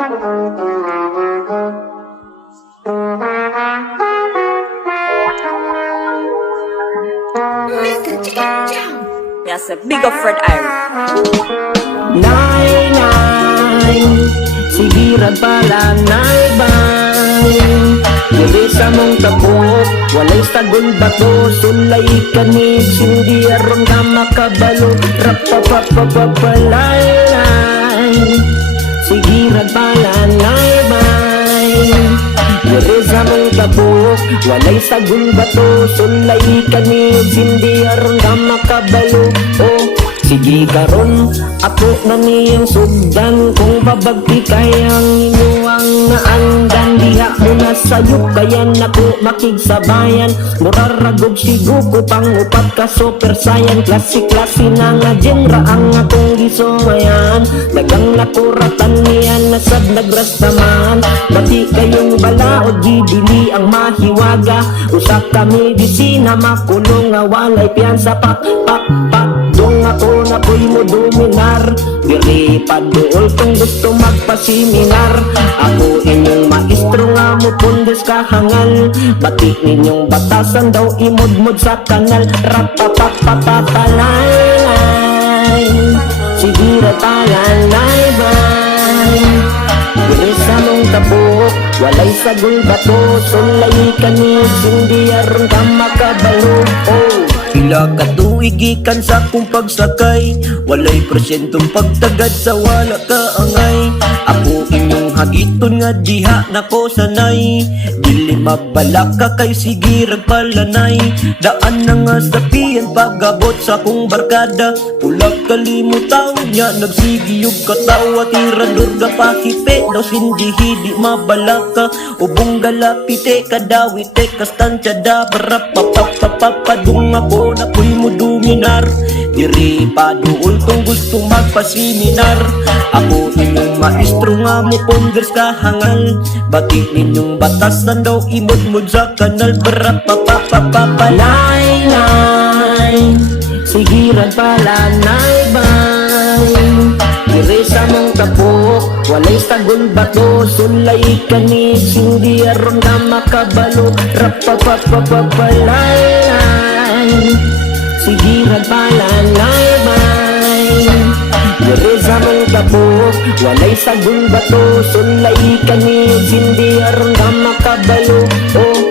Yes, a big of Fred Iron. Nay, nay, sigiran pala, nay, bay. Dili sa mong tapok, walay sagol bato, sulay kanig, hindi aron ka makabalo, rapapapapapalay, sigiran pala, nay, bay. Dili sa mong tapok, walay sagol bato, sulay kanig, hindi aron ka makabalo, oh. Sige karon, ako na niyang sugdan. Kung babagti kayang inuang naanggan, diha mo na sayo kaya nako makigsabayan. Muraragog sigo ko pang upat ka super saiyan. Klase-klase na nga genre ang akong gisumayan. Dagang nakuratan niyan nasad nagrastaman. Bati kayong balaod gibili ang mahiwaga. Usak kami disina makulong nga walay piyansa. Pak dong ako na po'y mo dominar. Diri pa dool kung gusto magpasiminar. Ako inyong maestro nga mo pundes kahangal. Bati ninyong batasan daw imod-mod sa kanal. Rapapapapapalay, sigira talalay bay. Diri sa mong tabok, walay sagol bato, sulay kanig, hindi aron ka makabalo, oh. Pila ka tuig ikan sa kong pagsakay, walay porsyentong pagtagad sa wala ka angay. Ako inyong hagiton nga diha nako sanay. Dili mabalak ka kay sige ragpalanay. Daan na nga sa piyan pagabot sa kong barkada. Pulag kalimutaw niya nagsigiyog katawa. Tirador ga pakipe daw sindihi di mabalak ka. Ubong galapite kadawite kastansya da. Barapapapapadung ako na ko'y mo dominar. Diri pa dool kung gusto magpasiminar. Ako inyong maestro nga mo ponders kahangal. Bati ninyong batasan daw imod-mod sa kanal. Barapapapapapalay, sigiran pala, nay, bay. Diri sa mong tapok, walay sagol bato, sulay kanig, hindi aron ka makabalo. Rapapapapapalay, sigiran pala, nay, bay. Diri sa mong tapok, walay sagol bato, sulay kanig, hindi aron ka makabalo, oh.